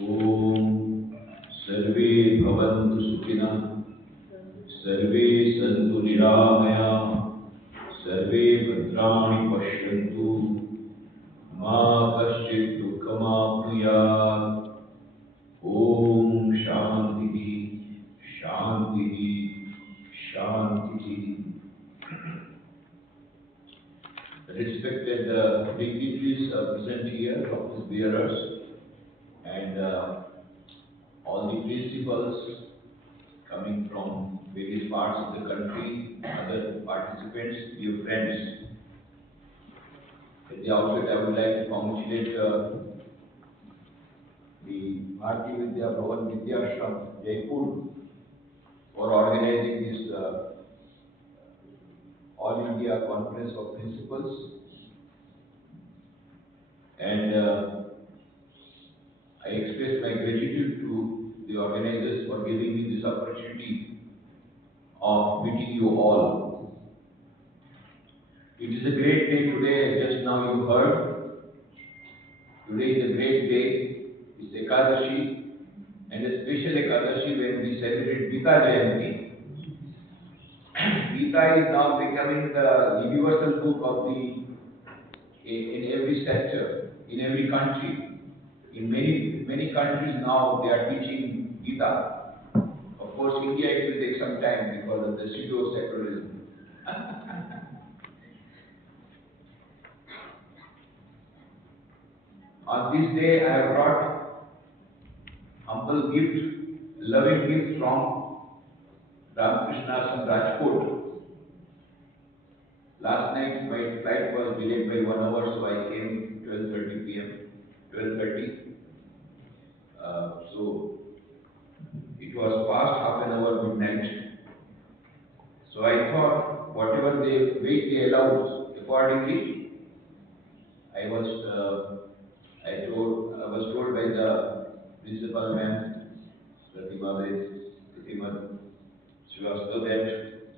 ॐ सर्वे भवन्तु सुखिनः सर्वे सन्तु निरामयाः सर्वे भद्राणि पश्यन्तु मा कश्चित् दुःखमाप्नुयात् ॐ शान्तिः शान्तिः शान्तिः. Respected dignitaries present here, office bearers, and all the principals coming from various parts of the country, other participants, dear friends. At the outset, I would like to congratulate the Bharatiya Vidya Bhavan Vidyashrama, Jaipur, for organizing this All India Conference of Principals. And I express my gratitude to the organizers for giving me this opportunity of meeting you all. It is a great day today, as just now you heard. Today is a great day. It's Ekadashi, and a special Ekadashi when we celebrate Gita Jayanti. Gita is now becoming the universal book of in every sector, in every country. In many countries now they are teaching Gita. Of course, India it will take some time because of the pseudo-secularism. On this day, I have brought humble gift, loving gift from Ramakrishna from Rajkot. Last night my flight was delayed by 1 hour, so I came 12:30 p.m. 12:30. So it was past half an hour midnight. So I thought whatever weight they allowed accordingly, I was told by the principal ma'am, Pratima Srivastava, that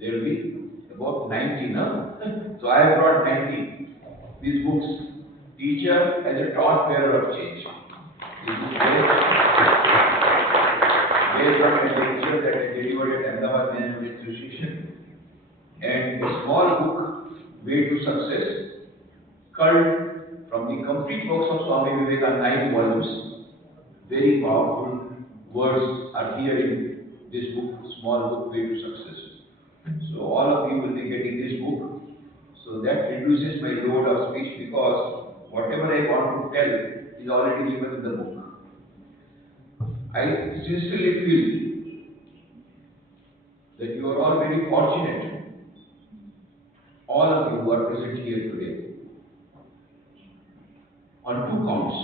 there will be about 90, no? So I have brought 90. These books, Teacher as a Torchbearer of Change. This is based on a lecture that I delivered at Ahmedabad University Association, and a small book, Way to Success, culled from the complete works of Swami Vivekananda, 9 volumes. Very powerful words are here in this book, small book, Way to Success. So all of you will be getting this book. So that reduces my load of speech because whatever I want to tell is already given in the book. I sincerely feel that you are all very fortunate, all of you who are present here today, on 2 counts.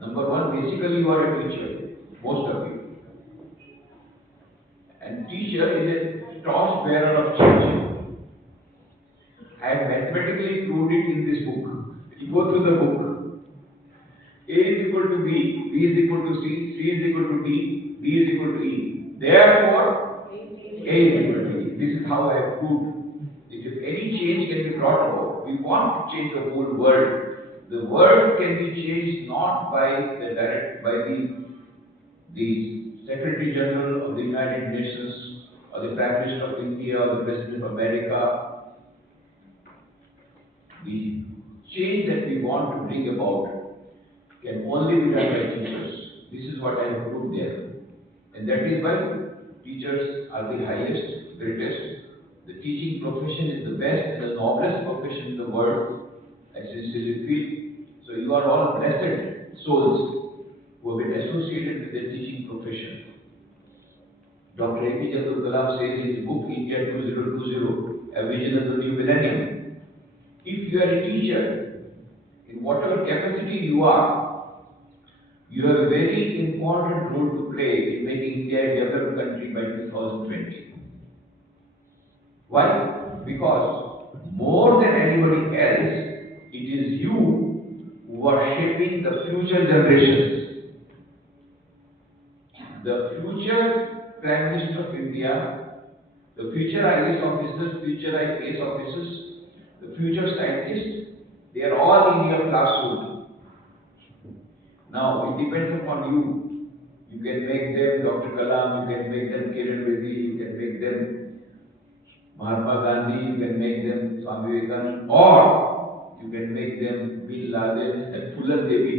Number 1, basically you are a teacher, most of you. And teacher is a torchbearer of change. I have mathematically proved it in this book. You go through the book. A is equal to B, B is equal to C, C is equal to D, D is equal to E. Therefore, A is equal to E. This is how I have proved that if any change can be brought about, we want to change the whole world. The world can be changed not by the Secretary General of the United Nations or the Prime Minister of India or the President of America. The change that we want to bring about can only be done by teachers. This is what I have proved there. And that is why teachers are the highest, greatest. The teaching profession is the best and the noblest profession in the world. I sincerely feel. So you are all blessed souls who have been associated with the teaching profession. Dr. A.P.J. Abdul Kalam says in his book India 2020, A Vision of the New Millennium. If you are a teacher, in whatever capacity you have a very important role to play in making India a developed country by 2020. Why? Because more than anybody else, it is you who are shaping the future generations. The future Prime Minister of India, the future IAS officers, future IPS officers, the future scientists, they are all in your classroom. Now, it depends upon you. You can make them Dr. Kalam, you can make them Kiran Bedi, you can make them Mahatma Gandhi, you can make them Swami Vivekananda, or you can make them Bin Laden and Fulan Devi.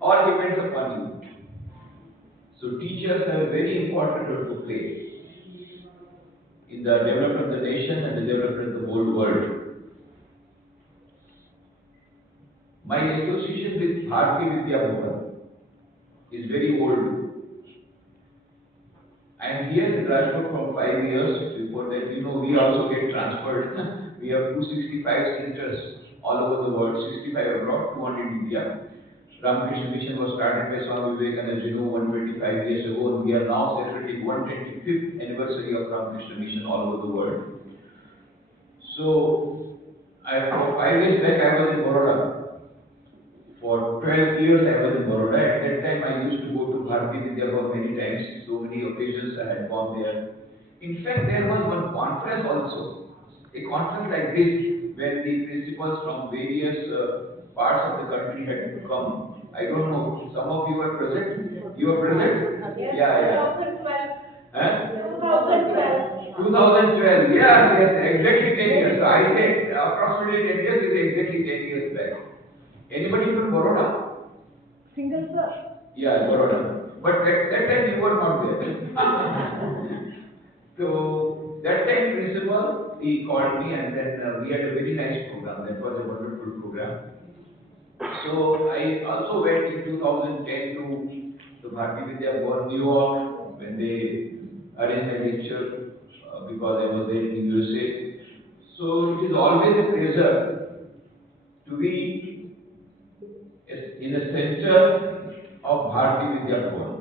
All depends upon you. So teachers have a very important role to play in the development of the nation and the development of the whole world. My association with Bharatiya Vidya Bhavan is very old. I am here in Jaipur from 5 years. Before that, we also get transferred. We have 265 centers all over the world, 65 abroad, 200 in India. Ramakrishna Mission was started by Swami Vivekananda, as you know, 125 years ago, and we are now celebrating 125th anniversary of Ramakrishna Mission all over the world. So, for 5 years back, I was in Baroda. For 12 years I was in Baroda. At that time I used to go to Bharatiya Vidya Bhavan many times. So many occasions I had gone there. In fact, there was one conference also. A conference like this, where the principals from various parts of the country had come. I don't know, some of you were present? You were present? Yes, Yeah. 2012. Huh? 2012. 2012, yes, exactly 10 years. So I said approximately 10 years is exactly 10 years back. Anybody from Baroda? Single sir. Yeah, Baroda. But that time you were not there. So that time principal, he called me and then we had a very nice program. That was a wonderful program. So I also went in 2010 to Bharatiya Vidya Bhavan, New York, when they arranged my lecture because I was there in USA. So it is always a pleasure to be in the center of Bharatiya Vidya Bhavan,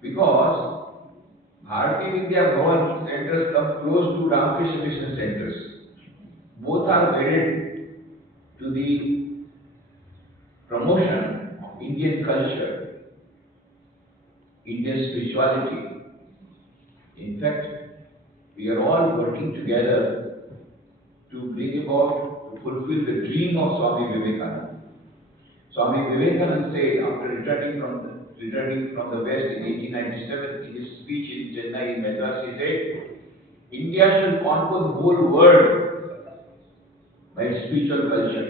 because Bharatiya Vidya Bhavan centers come close to Ramakrishna Mission centers. Both are wedded to the promotion of Indian culture, Indian spirituality. In fact, we are all working together to bring about, to fulfill the dream of Swami Vivekananda. Swami Vivekananda said, after returning from the West in 1897, in his speech in Chennai, in Madras, he said, India should conquer the whole world by its spiritual culture.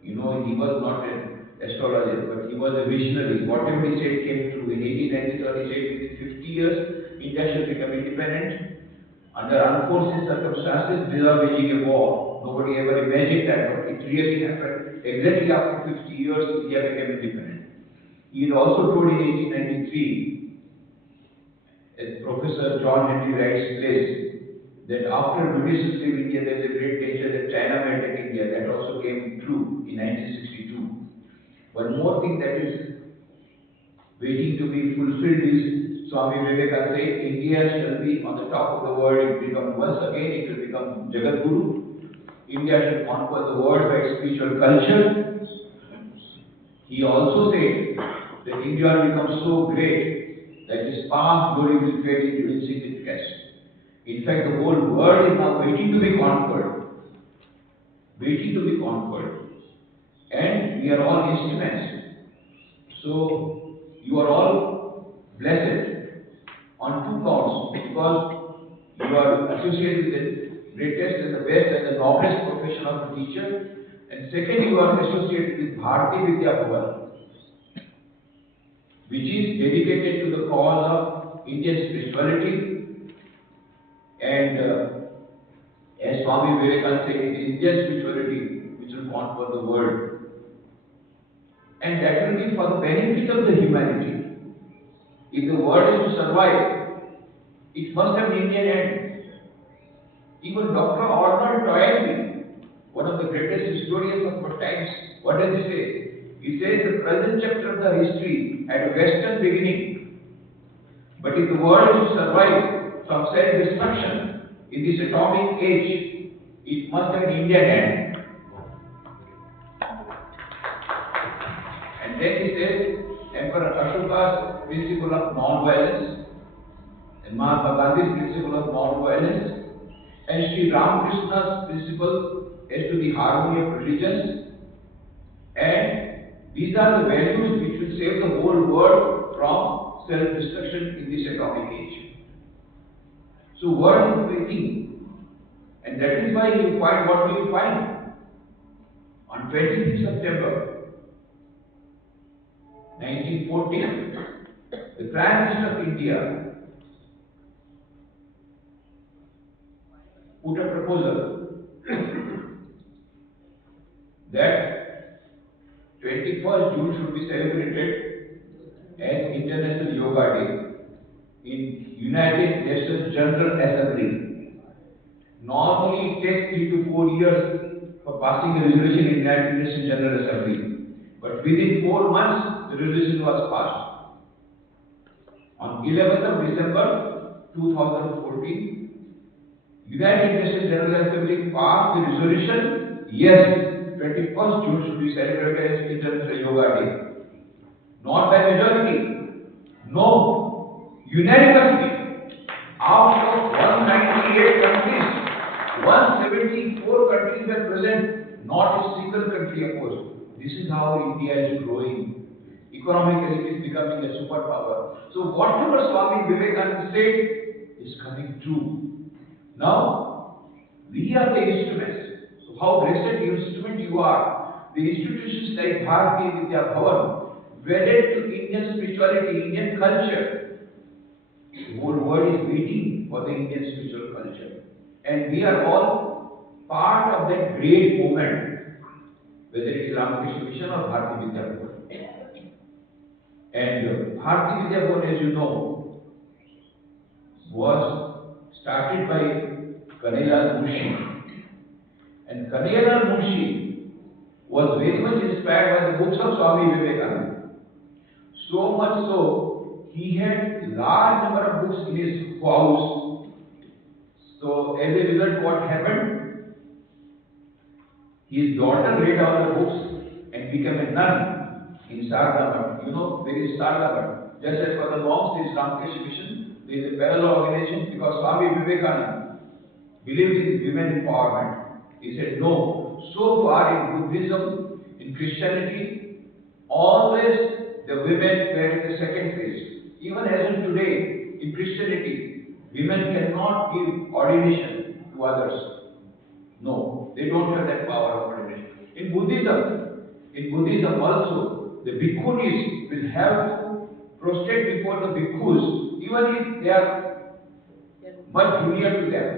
He was not an astrologer, but he was a visionary. Whatever he said came true. In 1897, he said, within 50 years, India should become independent. Under unforeseen circumstances, without waging a war. Nobody ever imagined that, but it really happened. Exactly after 50 years, India became independent. He had also told in 1893, as Professor John Henry Wright's place, that after British leave India, there is a great danger that China may attack India. That also came true in 1962. One more thing that is waiting to be fulfilled is Swami Vivekananda said, India shall be on the top of the world. It will become once again, it will become Jagat Guru. India shall conquer the world by its spiritual culture. He also said that India will become so great that its past glory will fade into insignificance. In fact, the whole world is now waiting to be conquered. Waiting to be conquered. And we are all instruments. So, you are all blessed on two counts, because you are associated with the greatest and the best and the noblest profession of the teacher. And second, you are associated with Bharatiya Vidya Bhavan, which is dedicated to the cause of Indian spirituality. And as Swami Vivekananda said, it is Indian spirituality which will conquer the world. And that will be for the benefit of the humanity. If the world is to survive, it must have an Indian end. Even Dr. Arnold Toynbee, one of the greatest historians of our times, what does he say? He says the present chapter of the history had a Western beginning. But if the world is to survive from self-destruction in this atomic age, it must have an Indian end. And then he says, Emperor Ashoka's principle of non-violence, and Mahatma Gandhi's principle of non-violence, and Sri Ramakrishna's principle as to the harmony of religions, And these are the values which will save the whole world from self-destruction in this atomic age. So world is waiting, and that is why you find what do you find? On 25th September 1940, the Prime Minister of India put a proposal that 21st June should be celebrated as International Yoga Day in United Nations General Assembly. Normally it takes 3 to 4 years for passing a resolution in United Nations General Assembly. But within 4 months, the resolution was passed. On 11th of December 2014, United Nations General Assembly passed the resolution, yes, 21st June should be celebrated as International Yoga Day. Not by majority, no, unanimously. Out of 198 countries, 174 countries were present, not a single country opposed. This is how India is growing. Economically, it is becoming a superpower. So whatever Swami Vivekananda said is coming true. Now, we are the instruments. So how blessed instrument you are. The institutions like Bharatiya, Vidya, Bhavan, wedded to Indian spirituality, Indian culture. The whole world is waiting for the Indian spiritual culture. And we are all part of that great movement, whether it is Ramakrishna Mission or Bharatiya Vidya Bhavan. And Bharatiya Vidya Bhavan, as you know, was started by Kanhaiyalal Munshi. And Kanhaiyalal Munshi was very much inspired by the books of Swami Vivekananda. So much so, he had large number of books in his house. So as a result, what happened? His daughter read all the books and became a nun in Saradamat. You know, there is Saradamat. Just as for the monks, there is Ramakrishna Mission, there is a parallel organization because Swami Vivekananda believed in women empowerment. He said, no, so far in Buddhism, in Christianity, always the women were in the second phase. Even as in today, in Christianity, women cannot give ordination to others. No, they don't have that power of ordination. In Buddhism also, the bhikkhunis will have to prostrate before the bhikkhus, even if they are much junior to them.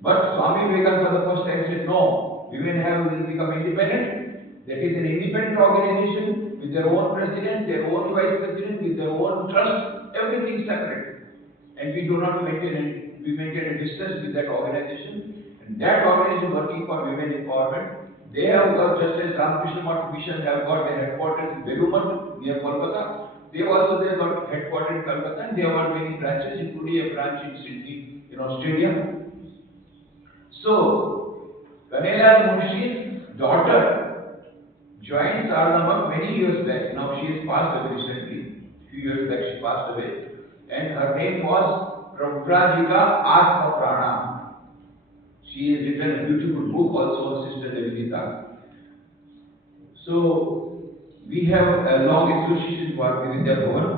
But Swami Vivekananda for the first time said, no, women have will become independent. That is an independent organization with their own president, their own vice president, with their own trust, everything separate. And we do not maintain we maintain a distance with that organization. And that organization working for women empowerment, they have got, just as Ramakrishna Mission have got their headquarters in Veluman near Kolkata. They also they got headquarters in Kolkata, and they have got many branches, including a branch in Sydney, in Australia. So, Kanhaiyalal Munshi's daughter joined Saradamat many years back. Now she has passed away recently. A few years back she passed away. And her name was Prabhupada Atma Prana. She has written a beautiful book also on Sister Nivedita. So, we have a long association with Vidya Bhavan,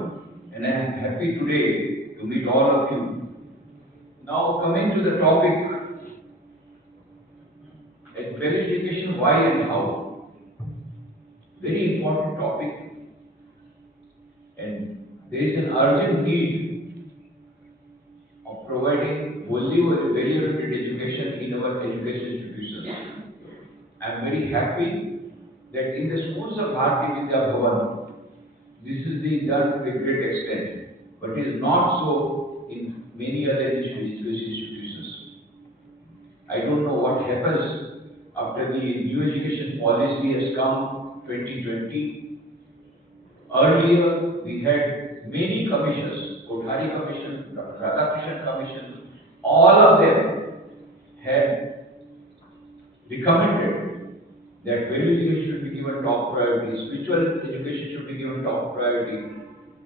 and I am happy today to meet all of you. Now, coming to the topic, advanced education, why and how? Very important topic, and there is an urgent need of providing value-oriented education in our education institutions. I am very happy that in the schools of Bharatiya Vidya Bhavan, this is being done to a great extent, but it is not so in many other education institutions. I don't know what happens after the new education policy has come 2020. Earlier, we had many commissions, Kothari Commission, Radhakrishnan Commission, all of them had recommended that value education should be given top priority, spiritual education should be given top priority.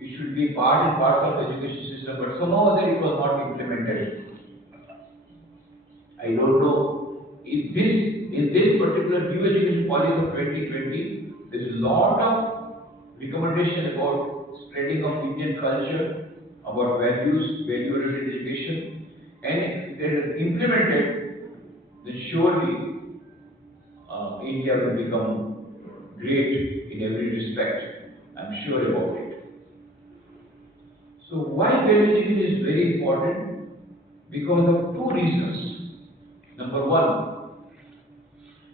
It should be part and parcel of the education system, but somehow that it was not implemented. I don't know in this particular new education policy of 2020, there is a lot of recommendation about spreading of Indian culture, about values, value-oriented education, and if that is implemented, then surely India will become great in every respect. I'm sure about it. So why value education is very important? Because of two reasons. Number one,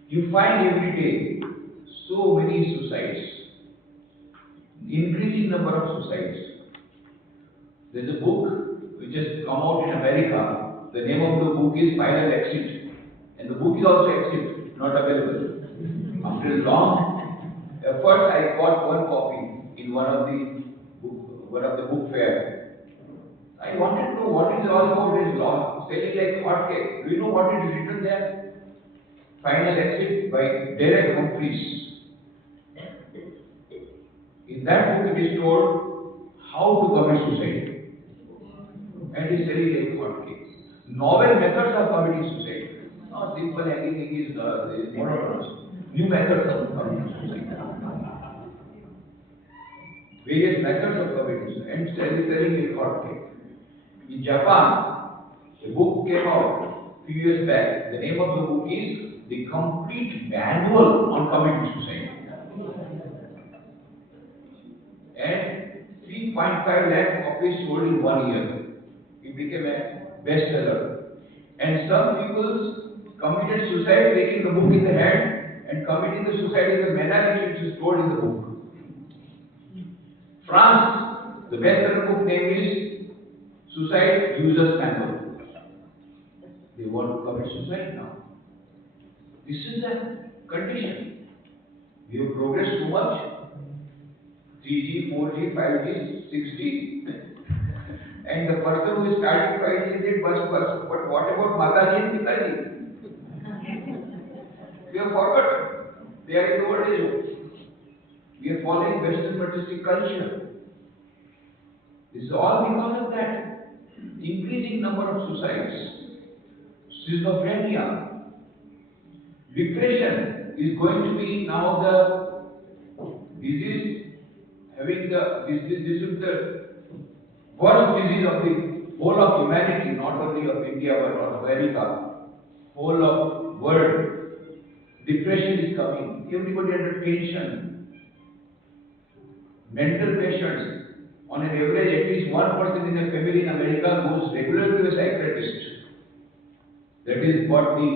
you find every day so many suicides, increasing number of suicides. There's a book which has come out in America. The name of the book is Final Exit, and the book is also Exit, not available. After a long effort, I got one copy in one of the book fair. I wanted to know what is all about this law, selling like hotcake. Do you know what it is written there? Final Exit by Derek Humphreys. In that book, it is told how to commit suicide. And it is selling like hotcake. Novel methods of committing suicide. Not simple anything is monotonous. New methods of committing suicide. Various methods of committing suicide. And selling like hotcake. In Japan, a book came out a few years back. The name of the book is The Complete Manual on Committing Suicide. And 3.5 lakh copies sold in 1 year. It became a bestseller. And some people committed suicide taking the book in the hand and committing the suicide in the manner which is told in the book. France, the bestseller book name is Suicide User's Manual. They want to commit suicide now. This is the condition. We have progressed so much. 3G, 4G, 5G, 6G. And the person who is starting 5G said bus. But what about Mataji and Pitaji? We have forgotten. They are in the old age. We are following Western materialistic culture. This is all because of that. Increasing number of suicides, schizophrenia, depression is going to be now the disease this is the worst disease of the whole of humanity, not only of India but of America, whole of world. Depression is coming. Everybody under tension. Mental patients. On an average, at least one person in a family in America goes regularly to a psychiatrist. That is what the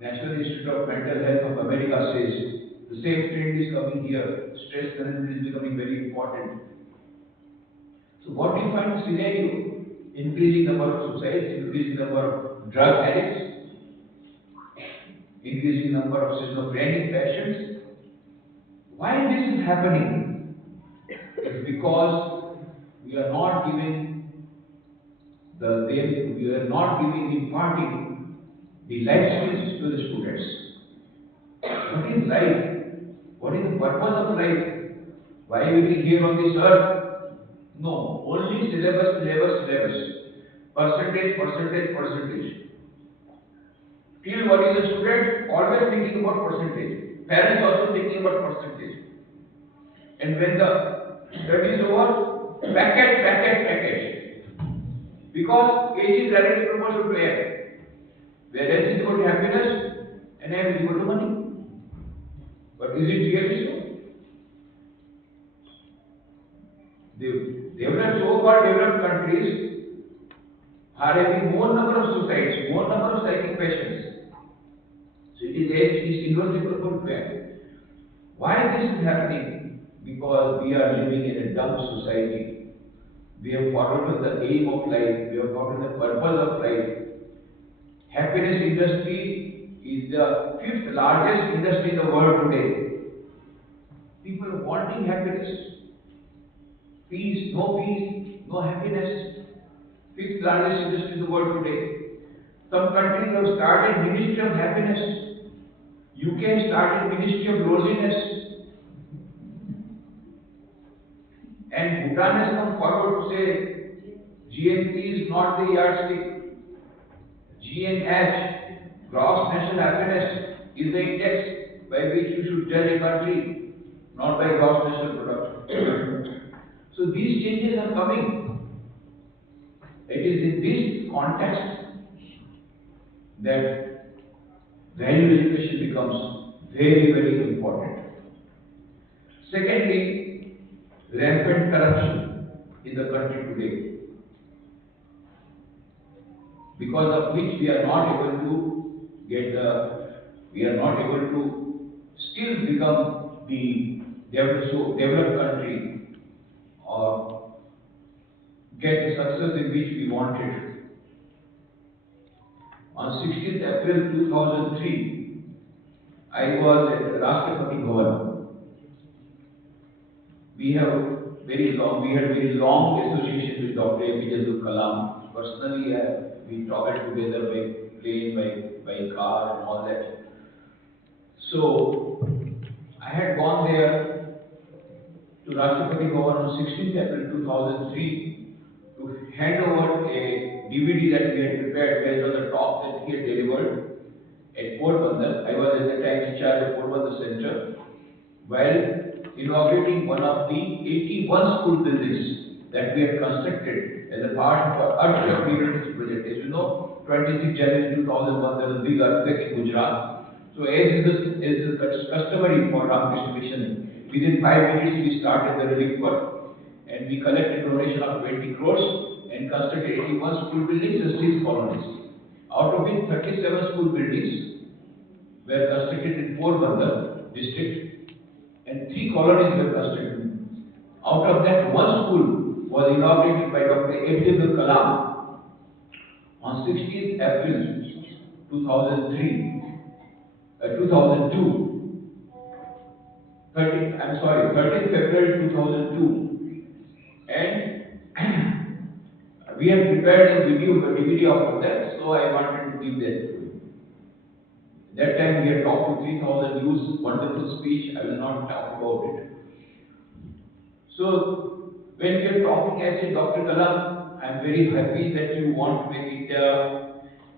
National Institute of Mental Health of America says. The same trend is coming here. Stress management is becoming very important. So what do you find the scenario? Increasing number of suicides, increasing number of drug addicts, increasing number of schizophrenic patients. Why this is happening? It's because we are not imparting the life skills to the students. What is life? What is the purpose of life? Why we are here on this earth? No, only syllabus. Percentage. Till what is a student? Always thinking about percentage. Parents also thinking about percentage. And when the study is over, package. Because age is directly proportional to M. Where S is equal to happiness and M is equal to money. But is it really so? So-called developed countries are having more number of suicides, more number of psychic patients. So it is inversely proportional to M. Why this is happening? Because we are living in a dumb society. We have forgotten the aim of life. We have forgotten the purpose of life. Happiness industry is the 5th largest industry in the world today. People are wanting happiness. Peace, no happiness. 5th largest industry in the world today. Some countries have started Ministry of Happiness. UK started Ministry of Loneliness. And Bhutan has come forward to say GNP is not the yardstick. GNH, Gross national happiness is the index by which you should judge a country, not by gross national product. So these changes are coming. It is in this context that value education becomes very, very important. Secondly, rampant corruption in the country today, because of which we are not able to we are not able to still become the developed country or get the success in which we wanted. On 16th April 2003, I was at Rashtrapati Bhavan. We had very long association with Dr. APJ Abdul Kalam. Personally, we traveled together by plane, by car, and all that. So I had gone there to Rashtrapati Bhavan on 16th April 2003 to hand over a DVD that we had prepared based on the talk that he had delivered at Porbandar. I was at the time in charge of Porbandar Center while inaugurating one of the 81 school buildings that we have constructed as a part of our earthquake prevention project. As you know, 26 January 2001, there was a big earthquake in Gujarat. So as is customary for Ramakrishna Mission, within 5 minutes we started the relief work and we collected donation of 20 crores and constructed 81 school buildings and 6 colonies. Out of which 37 school buildings were constructed in Porbandar district and 3 colonies were constructed. Out of that, one school was inaugurated by Dr. APJ Abdul Kalam on 16th April 2002. 13th February 2002. And we have prepared a DVD of that, so I wanted to give that to you. That time we had talked to 3,000 youths, wonderful speech, I will not talk about it. So, when we are talking, I said, Dr. Kalam, I am very happy that you want to make India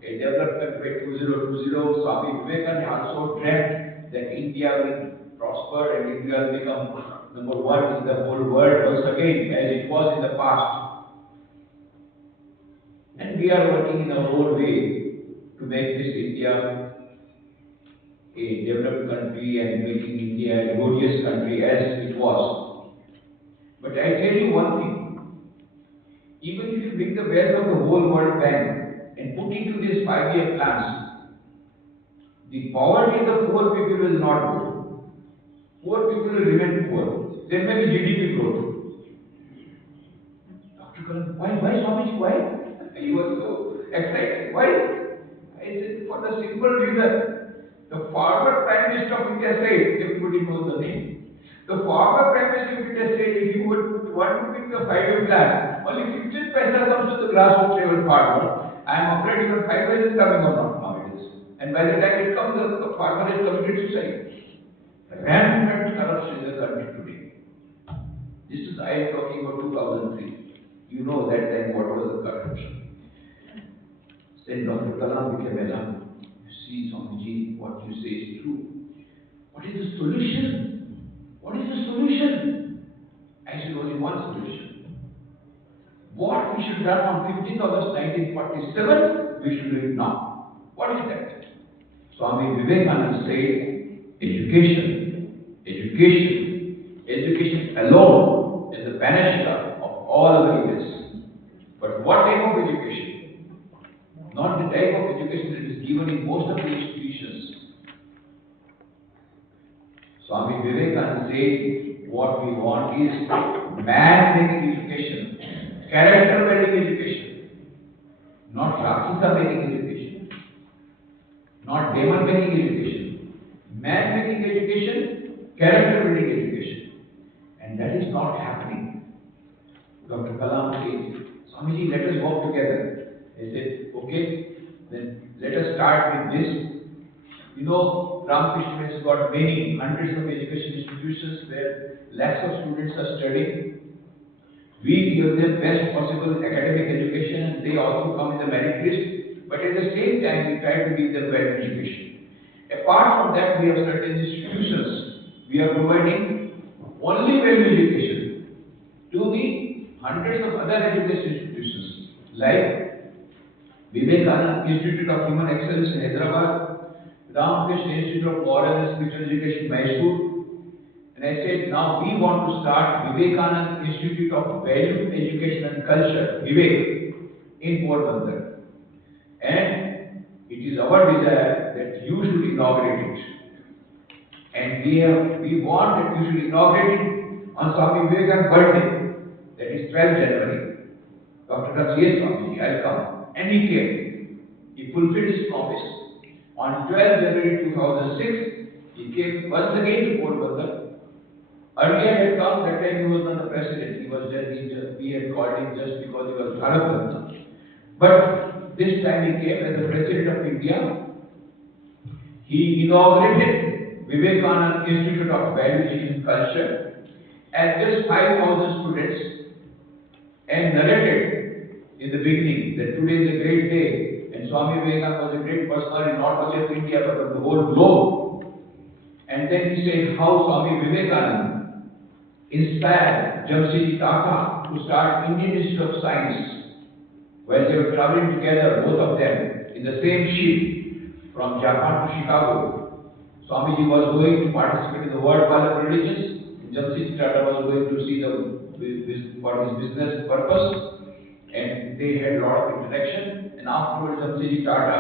a developed country by 2020. Swami Vivekananda also dreamt that India will prosper and India will become number one in the whole world once again, as it was in the past. And we are working in our own way to make this India a developed country and making India a glorious country as it was. But I tell you one thing, even if you bring the wealth of the whole World Bank and put into these 5-year plans, the poverty of the poor people will not go. Poor people will remain poor. There may be GDP growth. Dr. Kalam, why Swamiji, why? You were so excited. Why? I said, for the simple reason. The former Prime Minister of India said, everybody knows the name. The former Prime Minister of India said, if you would put 1 rupee in the 5-year plan, only 15 paisa comes to the grassroots level farmer. I am afraid even 5 paisa is coming or not nowadays. And by the time it comes, the farmer is committed suicide. Rampant corruption in the country today. This is, I am talking about 2003. You know that time what was the corruption. Then Dr. Kalam became alarmed. You see, Swamiji, what you say is true. What is the solution? What is the solution? I said, only one solution. What we should done on 15th August 1947, we should do it now. What is that? Swami Vivekananda said, education alone is the panacea of all other evils. But what type of education? Not the type of education that is given in most of the institutions. Swami Vivekananda said, what we want is man-making education, character-building education, not Rakshasa-making education, not demon-making education, man-making education, character-building education. And that is not happening. Dr. Kalam said, Swamiji, let us work together. I said, okay, then let us start with this. You know, Ramakrishna has got many hundreds of education institutions where lakhs of students are studying. We give them best possible academic education and they also come in the merit list. but at the same time we try to give them value education. Apart from that, we have certain institutions. We are providing only value education to the hundreds of other education institutions like Vivekananda Institute of Human Excellence in Hyderabad, Ramakrishna Institute of Moral and Spiritual Education, Mysore. And I said, now we want to start Vivekananda Institute of Value Education and Culture, Vivek, in Porbandar. And it is our desire that you should inaugurate it. And we want that you should inaugurate it on Swami Vivekananda's birthday, that is 12th January. Dr. Swami, Swami, I'll come. And he came. He fulfilled his promise. On 12th January 2006, he came once again to Porbandar. Earlier he had come, that time he was not the president. We had called him just because he was Bharat. But this time he came as the president of India. He inaugurated Vivekananda Institute of Value Education Culture and just 5,000 students and narrated in the beginning that today is a great day and Swami Vivekananda was a great personality not only of India but of the whole globe. And then he said how Swami Vivekananda inspired Jamshedji Tata to start Indian Institute of Science while they were traveling together, both of them, in the same ship from Japan to Chicago. Swamiji was going to participate in the World Ball of Religions, and Jamshedji Tata was going to see for his business purpose, and they had a lot of interaction. And afterwards, Jamshedji Tata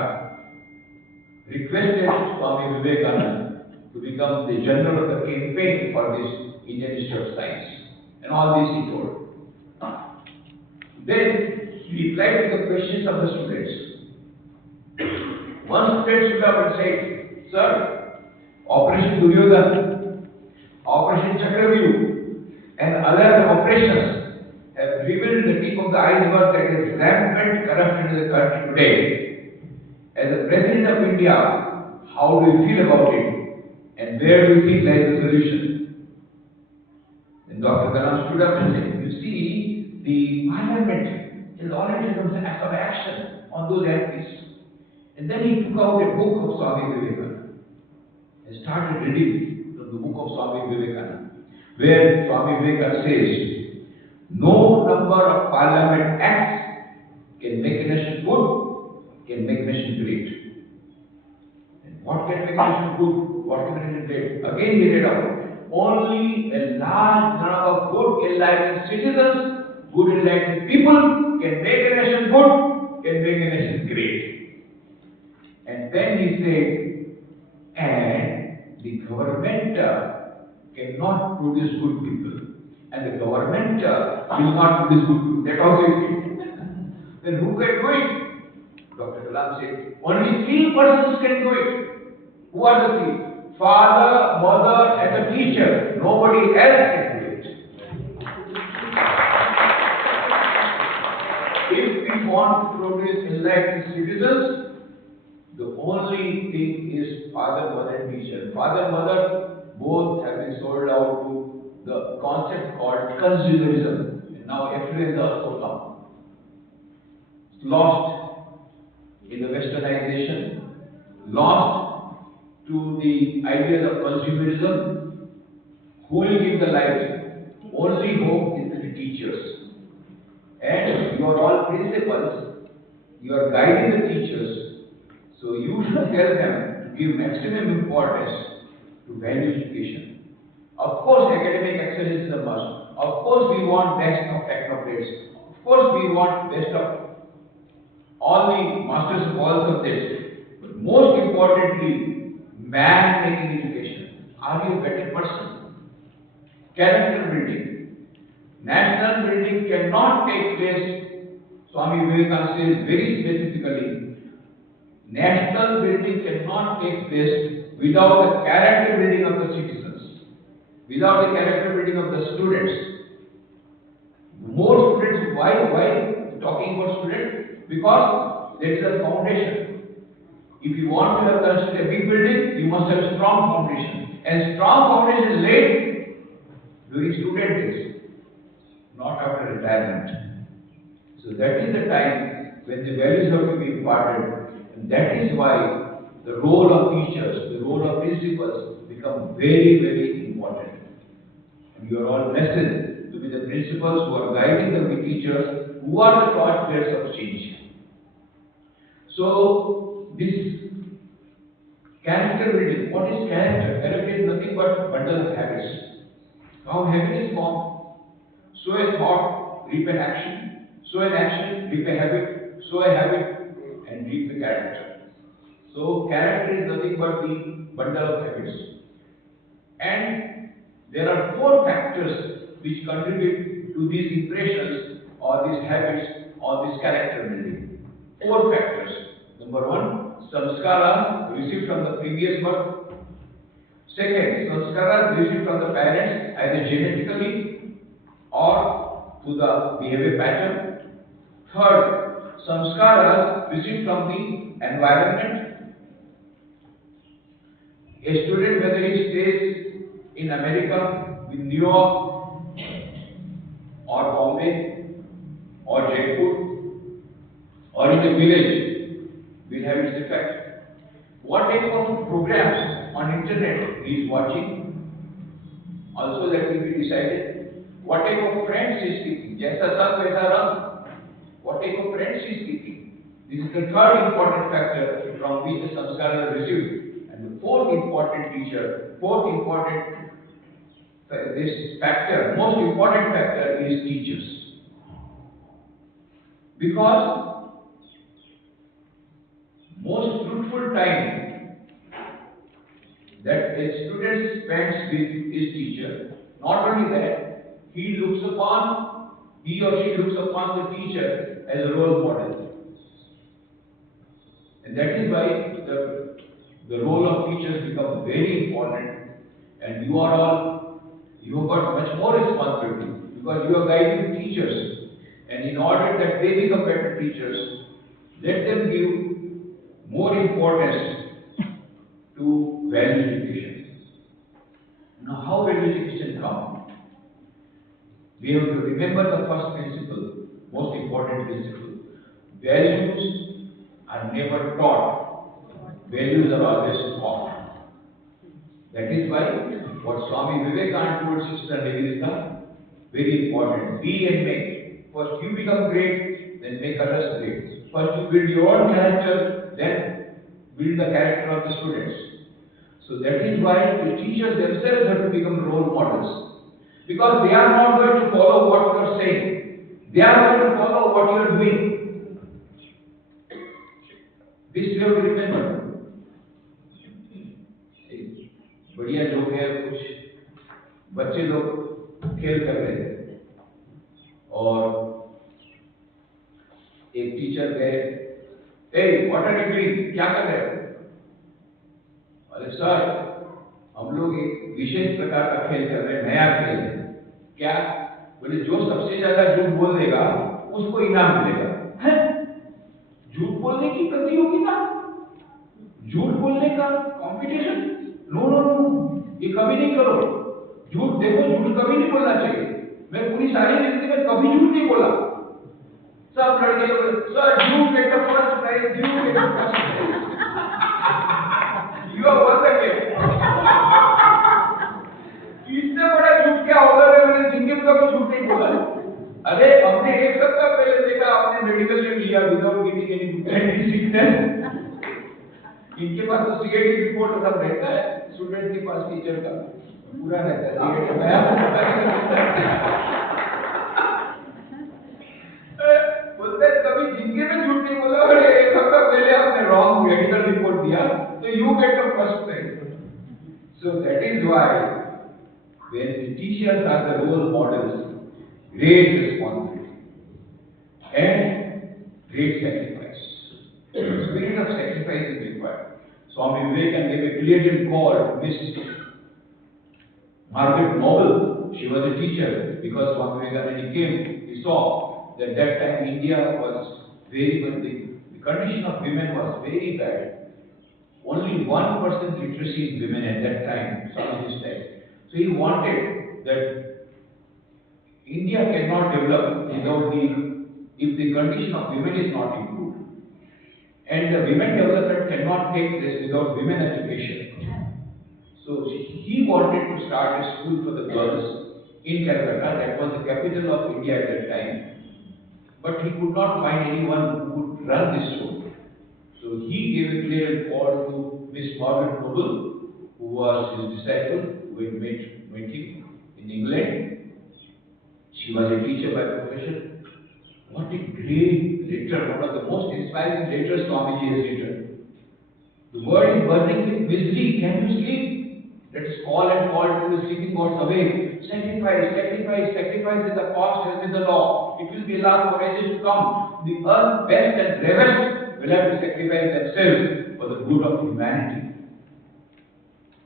requested Swami Vivekananda to become the general of the campaign for this Indian Institute of Science. And all this he told. Then he replied to the questions of the students. One student stood up and said, Sir, Operation Duryodhan, Operation Chakravyuh, and other operations have revealed the tip of the iceberg that is rampant corruption in the country today. As the President of India, how do you feel about it? And where do you think lies the solution? And Dr. Kalam stood up and said, you see, the Parliament has already taken some action on those activities. And then he took out a book of Swami Vivekananda and started reading from the book of Swami Vivekananda, where Swami Vivekananda says, no number of Parliament acts can make a nation good, can make a nation great. And what can make a nation good? What can make a nation great? Again he read out. Only a large number of good enlightened citizens, good enlightened people can make a nation good, can make a nation great. And then he said, and the government cannot produce good people, and the government will not produce good people. That also is it. Then who can do it? Dr. Kalam said, only three persons can do it. Who are the three? Father, mother, and a teacher. Nobody else can do it. If we want to produce enlightened citizens, the only thing is father, mother, and teacher. Father, mother, both have been sold out to the concept called consumerism. And now affluence also come. It's lost in the westernization, lost to the ideas of consumerism. Who will give the light? Only hope is the teachers. And you are all principals, you are guiding the teachers, so you should tell them to give maximum importance to value education. Of course, academic excellence is a must. Of course, we want best of technocrats. Of course, we want best of all the masters of all subjects. But most importantly, man-making education. Are you a better person? Character building. National building cannot take place, Swami Vivekananda says very specifically, national building cannot take place without the character building of the citizens, without the character building of the students. More students, why talking about students? Because there is a foundation. If you want to have constructed a big building, you must have a strong foundation. And strong foundation is laid during student days, not after retirement. So that is the time when the values have to be imparted. And that is why the role of teachers, the role of principals become very, very important. And you are all blessed to be the principals who are guiding the teachers who are the torchbearers of change. So, this character building, what is character? Character is nothing but bundle of habits. How habit is formed? Sow a thought, reap an action. Sow an action, reap a habit. Sow a habit, and reap the character. So, character is nothing but the bundle of habits. And there are four factors which contribute to these impressions or these habits or this character building. Four factors. Number one, samskara received from the previous birth. Second, samskara received from the parents either genetically or through the behavior pattern. Third, samskara received from the environment. A student, whether he stays in America, with New York, or Bombay, or Jaipur, or in a village, will have its effect. What type of programs on internet he is watching, also that will be decided. What type of friends he is keeping, jaisa sang waisa rang. What type of friends he is keeping. This is the third important factor from which the samskara is received. And the fourth important most important factor is teachers. Because most fruitful time that a student spends with his teacher, not only that, he or she looks upon the teacher as a role model. And that is why the role of teachers becomes very important, and you have got much more responsibility because you are guiding teachers. And in order that they become better teachers, let them give more importance to value education. Now, how value education comes? We have to remember the first principle, most important principle. Values are never taught. Values are always taught. That is why what Swami Vivekananda told Sister Nikhileswarananda, very important. Be and make. First you become great, then make others great. First you build your own character, then build the character of the students. So that is why the teachers themselves have to become role models. Because they are not going to follow what you are saying. They are going to follow what you are doing. This you have to remember. बढ़िया लोग हैं, कुछ बच्चे लोग खेल कर रहे थे और एक टीचर गए, hey, what are you doing? क्या कर रहे हो? अरे सर, हम लोग एक विशेष प्रकार का खेल कर रहे हैं, नया खेल है। क्या? बोले जो सबसे ज्यादा झूठ बोल देगा उसको इनाम मिलेगा। है? झूठ बोलने की प्रतियोगिता, झूठ बोलने का कंपटीशन? नो, ये कभी नहीं करो। झूठ देखो, झूठ कभी नहीं बोलना चाहिए। मैं पूरी सारी जिंदगी में कभी झूठ नहीं बोला। सब लड़के लोग, सर झूठ गेट द फर्स्ट प्राइज, झूठ get the first prize. You are won again. इससे बड़ा झूठ क्या होगा? मैंने जिंदगी में कभी झूठ नहीं बोला। अरे हमने एक सप्ताह पहले देखा, आपने मेडिकल लीव लिया विदाउट गेटिंग एनी सिकनेस। इनके पास तो सीएटी रिपोर्ट सब रहता है, स्टूडेंट के पास टीचर का पूरा रहता है सीएटी। बोलते कभी जिंदगी में झूठ नहीं बोला, और एक हफ्ता पहले आपने रॉन्ग मेडिकल रिपोर्ट दिया तो you get the first prize. So that is why when the teachers are the role models, great responsibility and great sacrifice. Spirit of sacrifice is required. Swami Vivekananda gave a brilliant call to Miss Margaret Noble. She was a teacher because Swami Vivekananda came. He saw that time India was very much, the condition of women was very bad. Only 1% literacy in women at that time, Swamiji's time. So he wanted that India cannot develop without if the condition of women is not improved. And the women development cannot take place without women education. So he wanted to start a school for the girls in Calcutta. That was the capital of India at that time. But he could not find anyone who would run this show. So he gave a clear call to Miss Margaret Noble, who was his disciple, who had met him in England. She was a teacher by profession. What a great letter, one of the most inspiring letters Swamiji has written. The world is burning with misery. Can you sleep? Let us call and call to the sleeping gods awake. Sacrifice, sacrifice, sacrifice is the cost as in the law. It will be allowed for ages to come. The earth, best and bravest will have to sacrifice themselves for the good of humanity.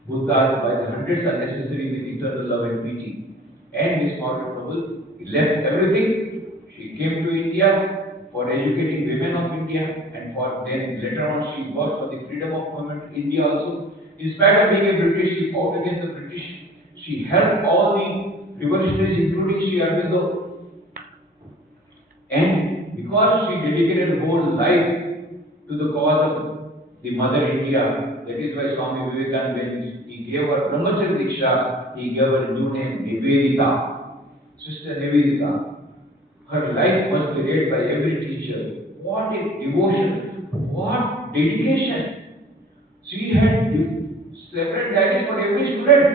Buddha, by the hundreds, are necessary with eternal love and pity. And Miss Margaret Noble, he left everything. She came to India for educating women of India, and for then later on she worked for the freedom of movement in India also. In spite of being a British, she fought against the British. She helped all the revolutionaries, including Sri Aurobindo. And because she dedicated her whole life to the cause of the Mother India, that is why Swami Vivekananda, when he gave her Brahmacharya Diksha, he gave her a new name, Nivedita, Sister Nivedita. Her life was led by every teacher. What a devotion, what dedication. She had separate diaries for every student,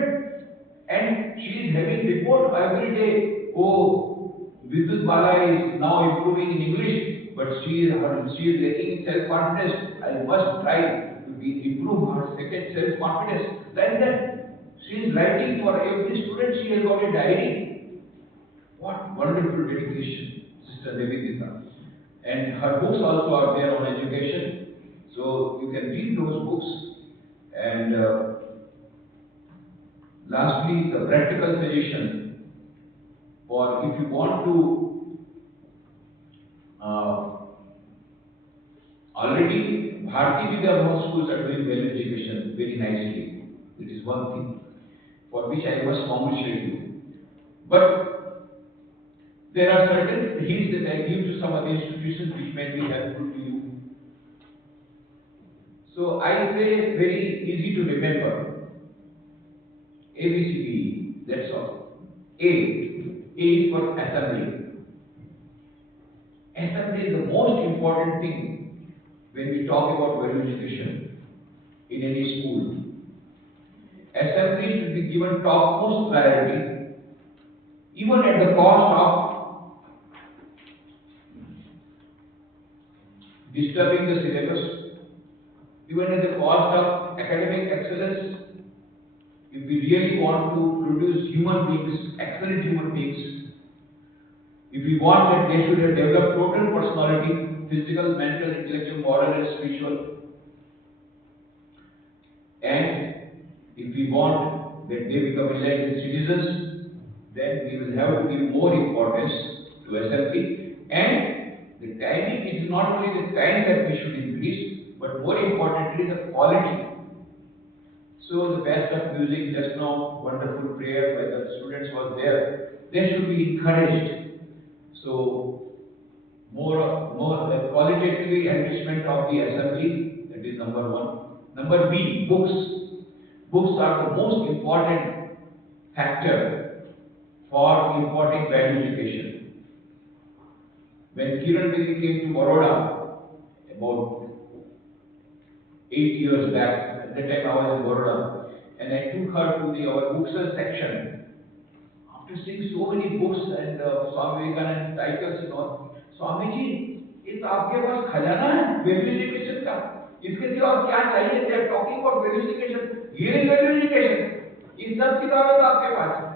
and she is having report every day. Oh, Vidyut Bala is now improving in English, but she is lacking self-confidence. I must try to improve her second self-confidence. Like that, she is writing for every student. She has got a diary. What wonderful dedication, Sister Nivedita. And her books also are there on education, so you can read those books. And lastly, the practical suggestion for if you want to already Bharatiya Vidya schools are doing value education very nicely. It is one thing for which I must congratulate you. But there are certain hints that I give to some other institutions which may be helpful to you. So I say very easy to remember. A, B, C, D, E. That's all. A. A is for assembly. Assembly is the most important thing when we talk about value education in any school. Assembly should be given topmost priority, even at the cost of disturbing the syllabus, even at the cost of academic excellence. If we really want to produce human beings, excellent human beings, if we want that they should have developed total personality, physical, mental, intellectual, moral, and spiritual, and if we want that they become enlightened citizens, then we will have to give more importance to assembly. And the timing is not only the time that we should increase, but more importantly, the quality. So the best of music, just now, wonderful prayer by the students was there. They should be encouraged. So more qualitatively enrichment of the assembly. That is number one. Number B, books. Books are the most important factor for imparting value education. When Kiran Devi came to Baroda about 8 years back, at that time I was in Baroda, and I took her to our books section. After seeing so many books and Swami Vivekananda titles and all, Swami जी, ये तो आपके पास खजाना है value education का. इसके सिवा और क्या चाहिए? They are talking about value education. Here is value education. ये सब किताबें तो आपके पास हैं.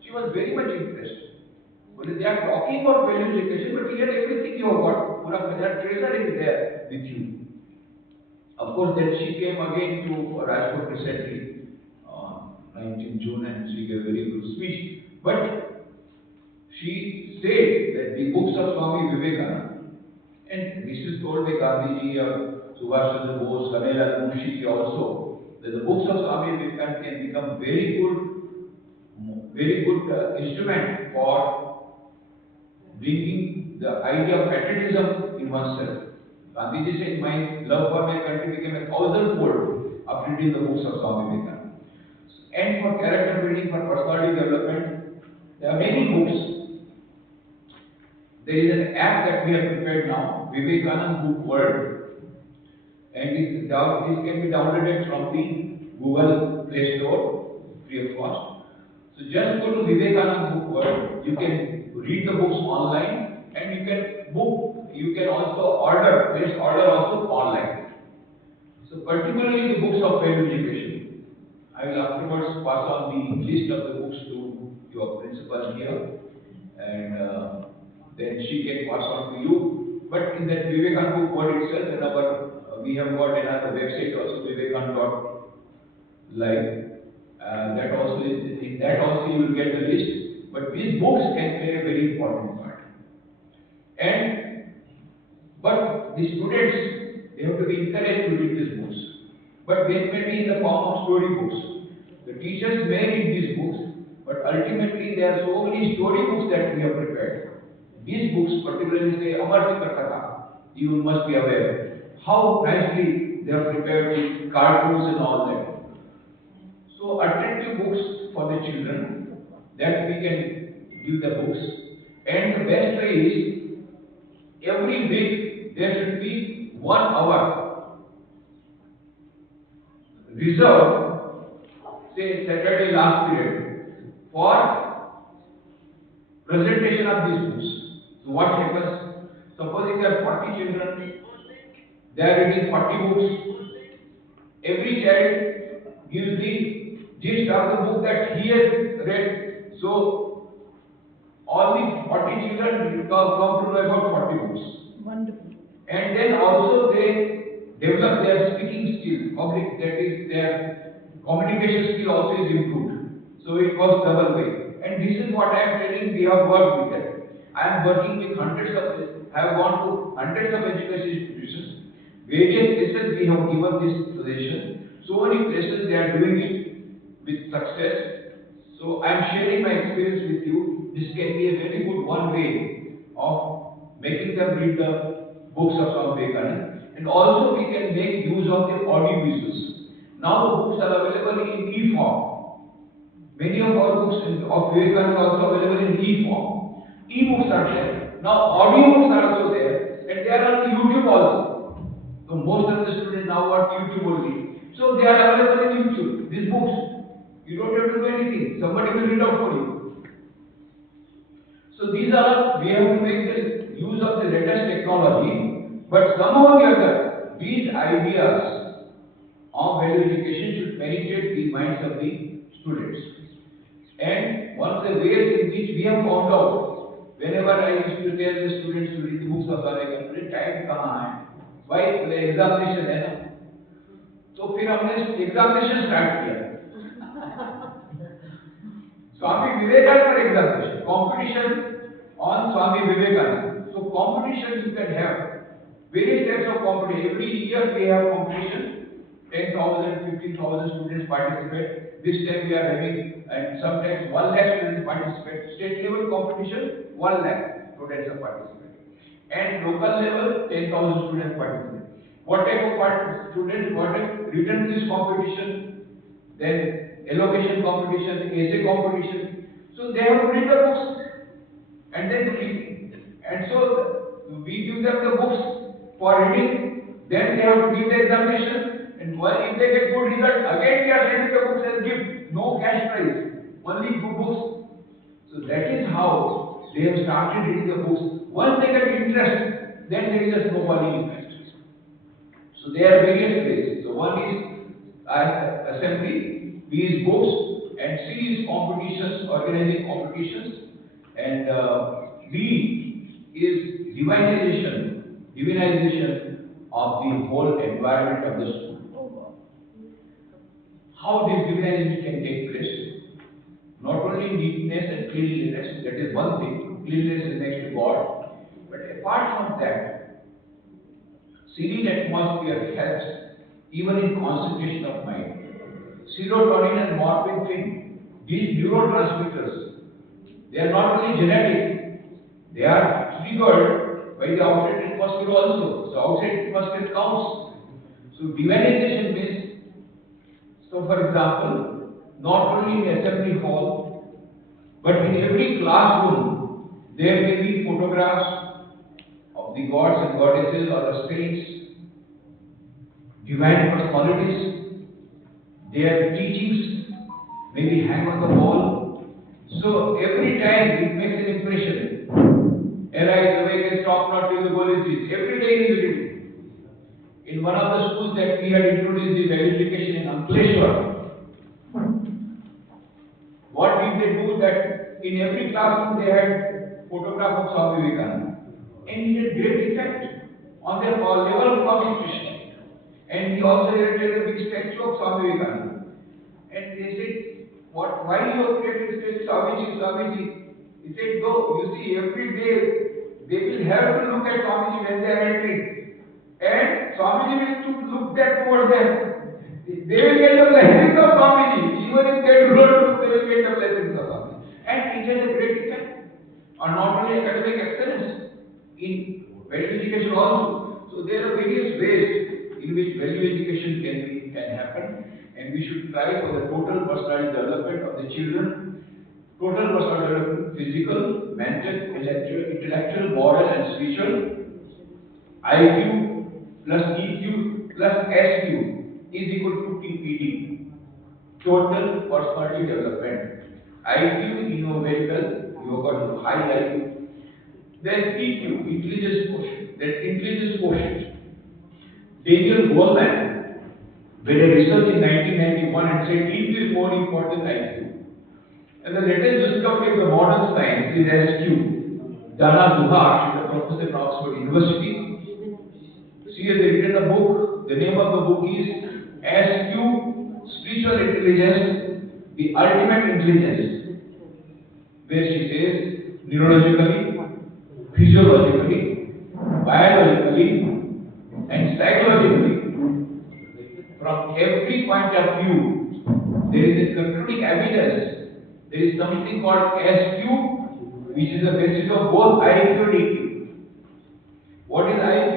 She was very much impressed. बोले they are talking about value education, but here everything you have got, पूरा खजाना treasure is there with you. Of course, then she came again to Rajkot recently on 19th June, and she gave a very good speech. But she said that the books of Swami Vivekananda, and this is told by Gandhiji, Subhash Chandra Bose, Kamela Munshi also, that the books of Swami Vivekananda can become very good instrument for bringing the idea of patriotism in oneself. Gandhiji said, my love for my country became a thousandfold after reading the books of Swami Vidyashrama. And for character building, for personality development, there are many books. There is an app that we have prepared now, Vivekananda Book World, and this can be downloaded from the Google Play Store free of cost. So just go to Vivekananda Book World. You can read the books online, and you can book. You can also place order also online. So particularly the books of value education. I will afterwards pass on the list of the books to your principal here, and then she can pass on to you. But in that Vivekananda Book World itself, and we have got another website also, vivekananda.live. That also in that also you will get the list. But these books can play a very important part. And but the students, they have to be encouraged to read these books. But they may be in the form of story books. The teachers may read these books, but ultimately there are so many story books that we have prepared. These books, particularly say Amartika Katha, you must be aware how nicely they are prepared with cartoons and all that. So attractive books for the children that we can give the books. And the best way is every week there should be 1 hour reserved, say Saturday last period, for presentation of these books. So what happens? Supposing there are 40 children, they are reading 40 books. Every child gives the gist of the book that he has read. So all the 40 children come to know about 40 books. Wonderful. And then also they develop their speaking skill, public, that is their communication skill also is improved. So it was double way. And this is what I am telling, we have worked with them. I am working with I have gone to hundreds of education institutions. Various places we have given this suggestion. So many places they are doing it with success. So I am sharing my experience with you. This can be a very good one way of making them read the books of Swami Vivekananda. And also we can make use of the audio visuals. Now the books are available in e-form. Many of our books of Vivekananda are also available in e-form. E-books are there. Now audio books are also there, and they are on YouTube also. So most of the students now are YouTube only. So they are available in YouTube. These books, you don't have to do anything. Somebody will read out for you. So these are, we have to make the use of the latest technology, but somehow or the other, these ideas of value education should penetrate the minds of the students. And one of the ways in which we have found out, whenever I used to tell the students to read the books of Swami Vivekananda, time कहाँ है? Why? The examination है ना? तो फिर हमने examination start किया. Swami Vivekananda for examination, competition on Swami Vivekananda. So competition you can have various types of competition. Every year we have competition. 10,000, 15,000 students participate. This time we are having, and sometimes 1 lakh students participate. State level competition, 1 lakh students are participating. And local level, 10,000 students participate. What type of students? What have written this competition? Then allocation competition, essay competition. So they have to read the books and then read. And so we give them the books for reading. Then they have to give the examination. And if they get good result, again we are sending the books as gift. No cash prize, only good books. So that is how they have started reading the books. Once they get interest, then there is a snowballing effect. So there are various ways. So one is assembly, B is books, and C is competitions, organizing competitions, and D is divinization of the whole environment of the school. How this divinization can take place? Not only neatness and cleanliness, that is one thing. Cleanliness is next to God. But apart from that, serene atmosphere helps even in concentration of mind. Serotonin and morphine, these neurotransmitters, they are not only genetic, they are triggered by the outside atmosphere also. So outside atmosphere counts. So divinization means, so for example, not only in assembly hall, but in every classroom, there may be photographs of the gods and goddesses or the saints, divine personalities, their teachings may be hang on the wall. So every time it makes an impression. Arise, awake, and stop not till the goal is reached. Every day is reading. In one of the schools that we had introduced the value education in Nikhileswarananda, what did they do that in every classroom they had photograph of Swami Vidyashrama, and it had great effect on their level of concentration. And he also erected a big statue of Swami Vidyashrama. And they said, "What? Why you have created statue, Swamiji, Swamiji?" He said, "No, you see, every day they will have to look at Swamiji when they are entering. And Swamiji will look there towards them. They will get the blessings of Swamiji. Even if they do not look, they will get the blessings of Swamiji." And it has a great effect on not only academic excellence, in value education also. So there are various ways in which value education can happen, and we should try for the total personality development of the children. Total personality development, physical, mental, intellectual, moral, and spiritual. IQ plus EQ plus SQ is equal to TPD, total personality development. IQ, you know very well, you have got high IQ. Then EQ, intelligence quotient. That intelligence quotient, Daniel Goleman made a research in 1991 and said EQ is more important than IQ. And the latest discovery of the modern science is SQ. Dana Duhar, she's a professor at Oxford University. She has written a book. The name of the book is SQ, Spiritual Intelligence, the Ultimate Intelligence, where she says neurologically, physiologically, biologically, and psychologically, from every point of view, there is a concluding evidence. There is something called SQ, which is the basis of both IQ and EQ. What is IQ?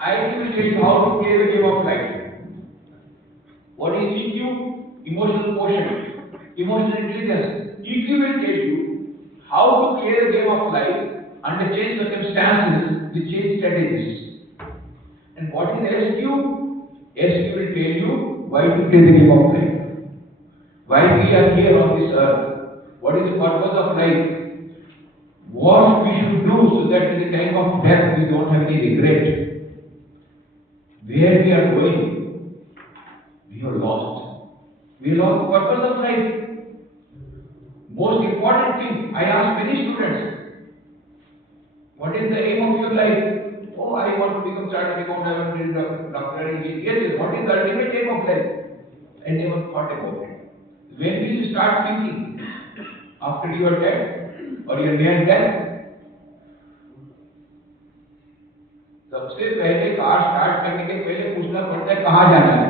IQ will tell you how to play the game of life. What is EQ? Emotional quotient, emotional intelligence. EQ will tell you how to play the game of life under changed circumstances with changed strategies. And what is SQ? SQ will tell you why to play the game of life. Why we are here on this earth. What is the purpose of life? What we should do so that in the time of death we don't have any regret. Where we are going, we are lost. We lost the purpose of life. Most important thing, I ask many students, what is the aim of your life? Oh, I want to become chartered accountant, I want to be a doctor. Yes, what is the ultimate aim of life? I never thought about it. When will you start thinking? After you are dead or you are near death? सबसे पहले car start करने के पहले पूछना पड़ता है कहाँ जाना है।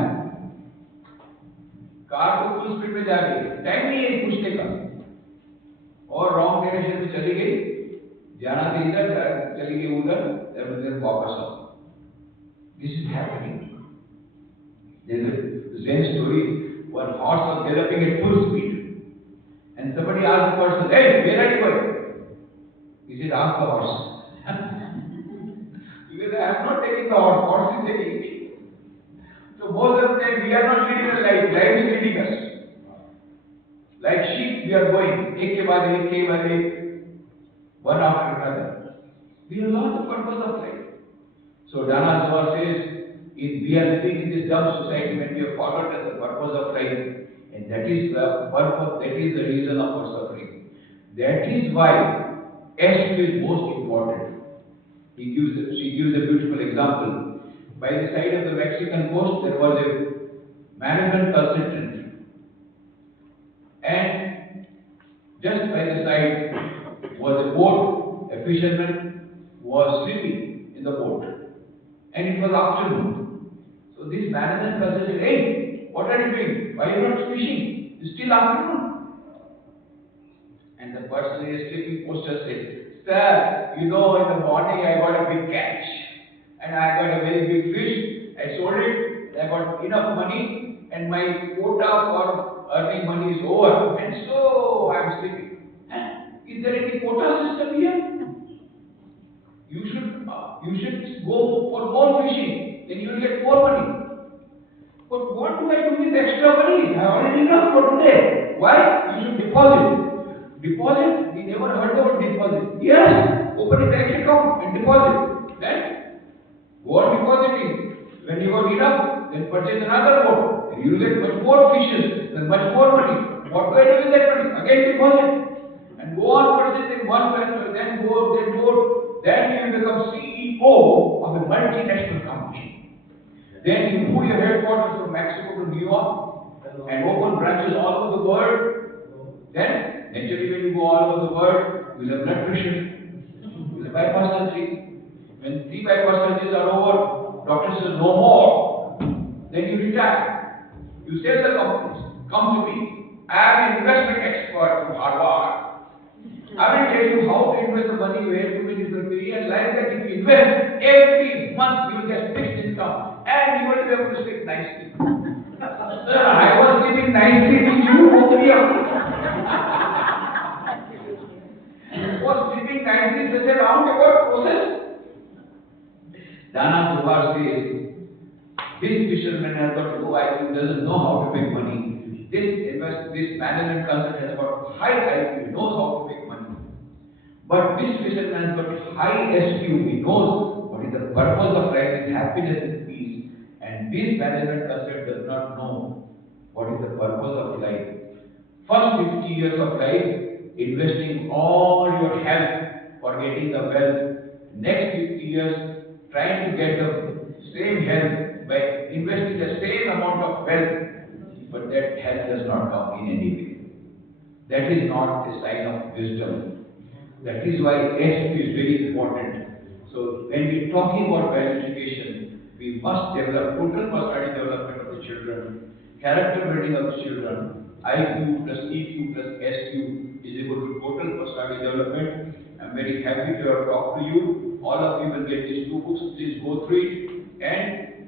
कार तो फुल स्पीड में जा रही है, टाइम नहीं है पूछने का, और रॉन्ग डायरेक्शन में चली गई, जाना था इधर, चली गई उधर, वापस आओ। This is happening. There is a Zen story. One horse was galloping at full speed, and somebody asked the person, "Hey, where are you going?" He said, "Ask the horse." Because I am not taking the horse is taking me. So most of the time we are not leading the life, life is leading us. Like sheep, we are going, एक के बाद एक, one after another. We have lost the purpose of life. So Dana Zohar says, we are living in this dumb society when we have forgotten the purpose of life, and that is the purpose, that is the reason of our suffering. That is why SQ is most important. She gives a beautiful example. By the side of the Mexican coast, there was a management consultant, and just by the side was a boat. A fisherman was sleeping in the boat, and it was afternoon. So this management consultant said, "Hey, what are you doing? Why are you not fishing? It's still afternoon." And the person in a sleeping posture said, Sir, in the morning I got a big catch and I got a very big fish. I sold it, I got enough money and my quota for earning money is over and so I'm sleeping. Is there any quota system here? You should go for more fishing, then you will get more money. But what do I do with extra money? I already enough for today. Why? You should deposit. Deposit? We never heard about deposit. Yes, open a bank account and deposit. Then go on depositing. When you got enough, then purchase another boat. And you will get much more fishes and much more money. What do I do with that money? Again deposit. And go on purchasing one vessel, then boat. Then you will become CEO of a multinational company. Then you move your headquarters from Mexico to New York and open branches all over the world. Then, naturally, when you go all over the world, you will have blood pressure, you will have bypass surgery. When 3 bypass surgeries are over, doctor says no more. Then you retire. You sell the companies. Come to me. I am an investment expert from Harvard. I will tell you how to invest the money you have to make it and like that if you invest every month you will get fixed income and you will be able to sleep nicely. Sir, I was sleeping nicely till you woke me up. Was sleeping nicely such a roundabout process? Dana Subhash says, this fisherman has got low IQ, doesn't know how to make money. This management consultant has got high IQ, knows how to make money. But this fisherman has got high SQ, he knows what is the purpose of life, is happiness and peace. And this management consultant does not know what is the purpose of life. First 50 years of life, investing all your health for getting the wealth. Next 50 years, trying to get the same health by investing the same amount of wealth. But that health does not come in any way. That is not a sign of wisdom. That is why SQ is very important. So when we are talking about value education, we must develop total personality development of the children, character building of the children. IQ plus EQ plus SQ is equal to total personality development. I am very happy to have talked to you. All of you will get these 2 books. Please go through it. And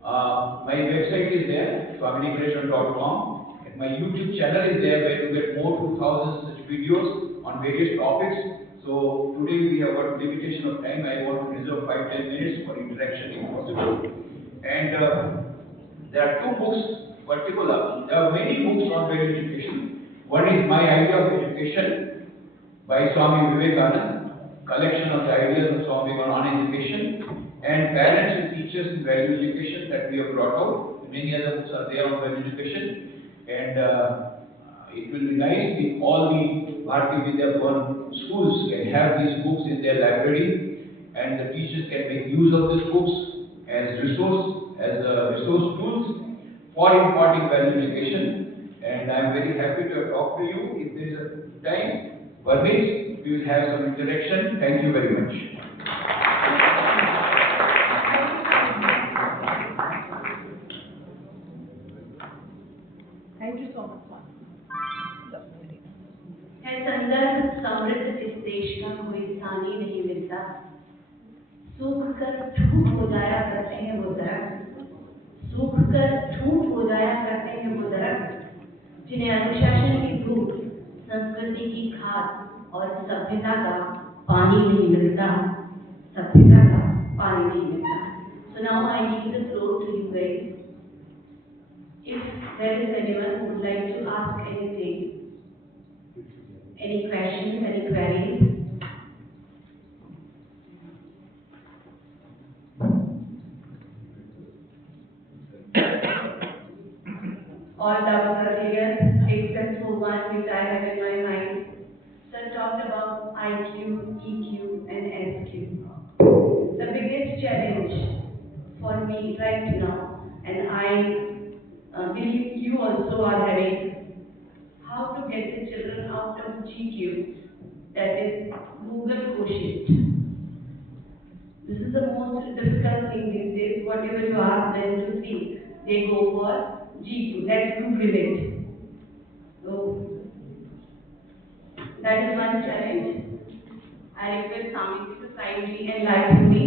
my website is there, swami.com. My YouTube channel is there where you get more 2,000 such videos on various topics. So today we have got limitation of time. I want to reserve 5-10 minutes for interaction if possible. And there are 2 books particular. There are many books on value education. One is My Idea of Education by Swami Vivekananda, collection of the ideas of Swami on education, and Parents and Teachers in Value Education that we have brought out. Many other books are there on value education. And it will be nice if all the Bharatiya Vidya Bhavan schools can have these books in their library, and the teachers can make use of these books as resource tools for imparting value education. And I am very happy to have talked to you. If there is a time permits, we will have some interaction. Thank you very much. Thank you so much, Swami. है संदर्भ समृद्ध इस देश का कोई स्थानी नहीं मिलता। सूख कर ठूठ हो जाया करते हैं वो दरख्त, सूख कर ठूठ हो जाया करते हैं वो दरख्त, जिन्हें अनुशासन की धूप, संस्कृति की खाद और सभ्यता का पानी नहीं मिलता, सभ्यता का पानी नहीं मिलता। So now I give the floor to you guys. If there is anyone who would like to ask anything, any questions, any queries? All doubts are clear, except for one which I have in my mind. Sir talked about IQ, EQ, and SQ. The biggest challenge for me right now, and I believe you also are having, how to get the children out of GQ, that is Google quotient. This is the most difficult thing these days. Whatever you ask them to see, they go for GQ. Let's Google it. So that is one challenge. I I request Swami to kindly enlighten me.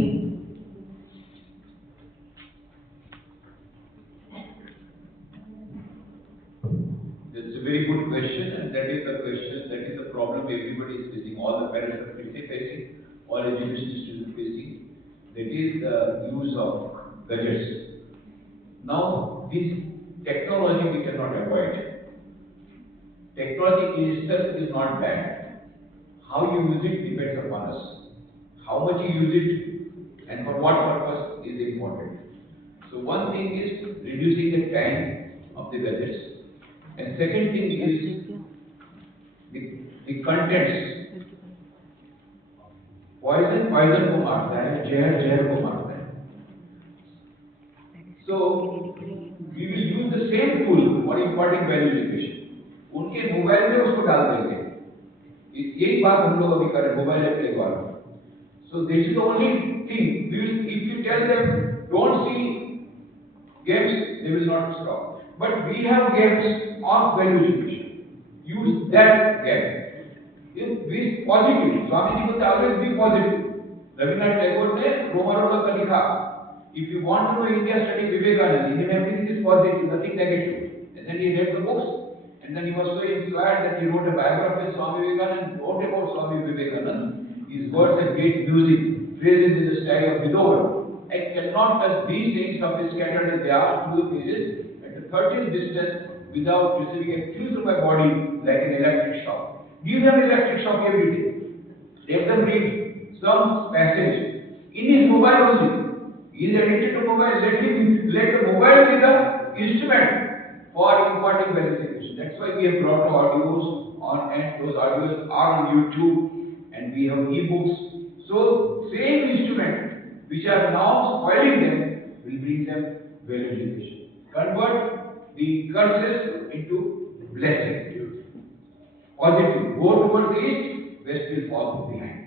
That's a very good question, and that is the question, that is the problem everybody is facing, all the parents are facing, all education students are facing. That is the use of gadgets. Now, this technology we cannot avoid. Technology in itself is not bad. How you use it depends upon us. How much you use it and for what purpose is important. So one thing is reducing the time of the gadgets, and second thing is the contents. Poison को मारता है, जहर जहर को मारता है. So we will use the same tool for imparting value education. उनके mobile में उसको डाल देंगे. यही बात हम लोग अभी कर रहे हैं मोबाइल ऐप के द्वारा. So this is the only thing. If you tell them don't see games, they will not stop. But we have games of value education. Use that game. If be positive, Swami ji would always be positive. Rabindranath Tagore ने रोमा रोमा का लिखा. If you want to know India, study Vivekananda. In him everything is positive, nothing negative. And then he read the books, and then he was so inspired that he wrote a biography of Swami Vivekananda and wrote about Swami Vivekananda. His words have great music, phrases in the style of Beethoven. I cannot touch these things of the scattered as they are through the pages at the 30th distance without receiving a fuse of my body like an electric shock. Give them electric shock every day. Let them read some passage in his mobile only. He is addicted to mobile. Let the mobile be the instrument for imparting value education. That's why we have brought audios on, and those audios are on YouTube, and we have e-books. So same instrument which are now spoiling them will bring them value education. Convert the curses into blessing. Positive. Go towards the east, west will fall behind.